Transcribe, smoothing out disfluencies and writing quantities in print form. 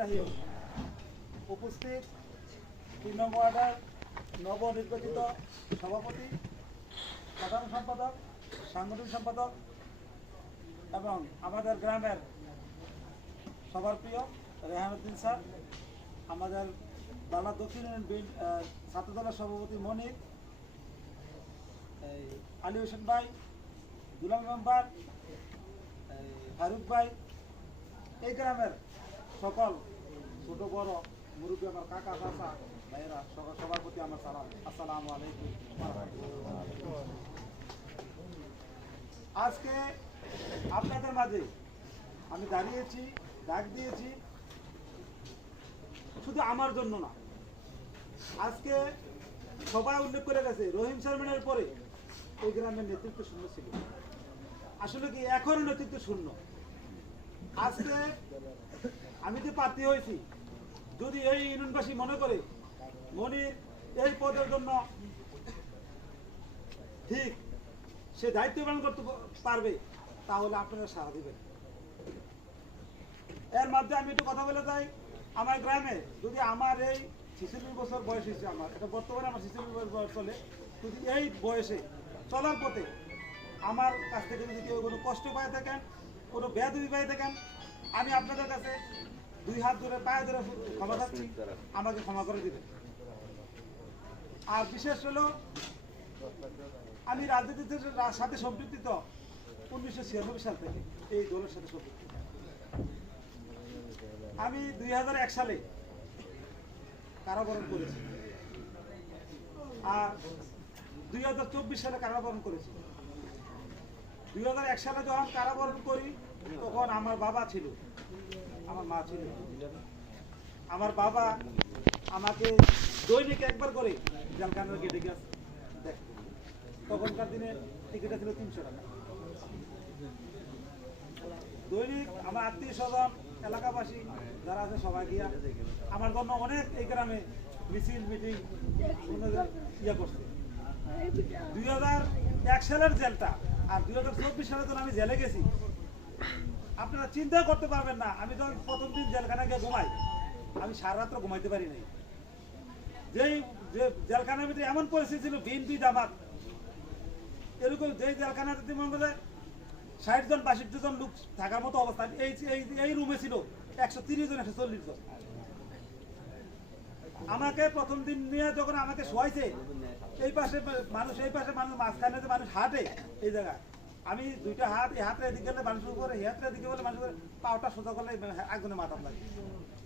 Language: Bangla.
রাহিম। উপস্থিত 3 নং ওয়ার্ডের নবনির্বাচিত সভাপতি, সাধারণ সম্পাদক, সাংগঠনিক সম্পাদক এবং আমাদের গ্রামের সবার প্রিয় রেহানুদ্দিন স্যার, আমাদের বাংলা দক্ষিণ ইউনিয়ন ছাত্রদলের সভাপতি মনির, আলী হোসেন ভাই, দুলাল মেম্বার, ফারুক ভাই, এই গ্রামের সকল ছোট বড় মুরব্বী, আমার কাকা চাচা ভাইয়েরা, সবার প্রতি আমার সালাম, আসসালামু আলাইকুম। আজকে আপনাদের মাঝে আমি দাঁড়িয়েছি, ডাক দিয়েছি শুধু আমার জন্য না। আজকে সবাই উল্লেখ করে গেছে রহিম চেয়ারম্যানের পরে এই গ্রামের নেতৃত্ব শূন্য ছিল। আসলে কি এখনো নেতৃত্ব শূন্য। আজকে আমি যে প্রার্থী হয়েছি, যদি এই ইউনিয়নবাসী মনে করে মনির এই পদের জন্য ঠিক সে দায়িত্ব পালন করতে পারবে, তাহলে আপনারা সাড়া দিবেন। এর মধ্যে আমি একটু কথা বলে যাই। আমার গ্রামে যদি আমার এই 46 বছর বয়স হয়েছে, আমার এটা বর্তমানে আমার 46 বয়স চলে, যদি এই বয়সে চলার পথে আমার কাছ থেকে যদি কেউ কোনো কষ্ট পায় থাকেন, কোনো বেয়াদবি পায় থাকেন, আমি আপনাদের কাছে 2 হাত ধরে পায়ে ধরে ক্ষমা চাচ্ছি, আমাকে ক্ষমা করে দিবেন। আর বিশেষ হলো আমি রাজনীতির সাথে সম্পৃক্ত 1996 সাল থেকে এই দলের সাথে সম্পৃক্ত। আমি 2001 সালে কারাবরণ করেছি আর 2024 সালে কারাবরণ করেছি। 2001 সালে যখন কারাবরণ করি তখন আমার বাবা ছিল, আমার মা ছিল। আমার বাবা আমাকে দৈনিক একবার করে জেলখানার গেটে গেছে দেখতো। তখনকার দিনে টিকিটটা ছিল 300 টাকা। দৈনিক আমার আত্মীয় স্বজন, এলাকাবাসী যারা আছে সবাই গিয়া আমার জন্য অনেক এই গ্রামে মিছিল মিটিং ইয়ে করছে। 2001 সালের জেলটা আর 2024 সালে যখন আমি জেলে গেছি, আপনারা চিন্তা করতে পারবেন না। আমি যখন প্রথম দিন জেলখানা গিয়ে ঘুমাই, আমি সারা রাত্র ঘুমাইতে পারি নাই। যেই যে জেলখানার ভিতরে এমন পরিস্থিতি ছিল, বিএনপি জামাত এরকম, যেই জেলখানাতে মনে করে 60 জন 62 জন লোক থাকার মতো অবস্থা, এই রুমে ছিল 130 জন 140 জন। আমাকে প্রথম দিন নিয়ে যখন আমাকে শোয়াইছে, এই পাশে মানুষ, এই পাশে মানুষ, মাঝখানে যে মানুষ হাঁটে এই জায়গায়, আমি 2টা হাত, এই হাতের এদিকে গেলে মানুষ উপরে, এই হাতের এদিকে বলে মানুষ পাওটা সোজা করলে একজনের মাথা লাগে।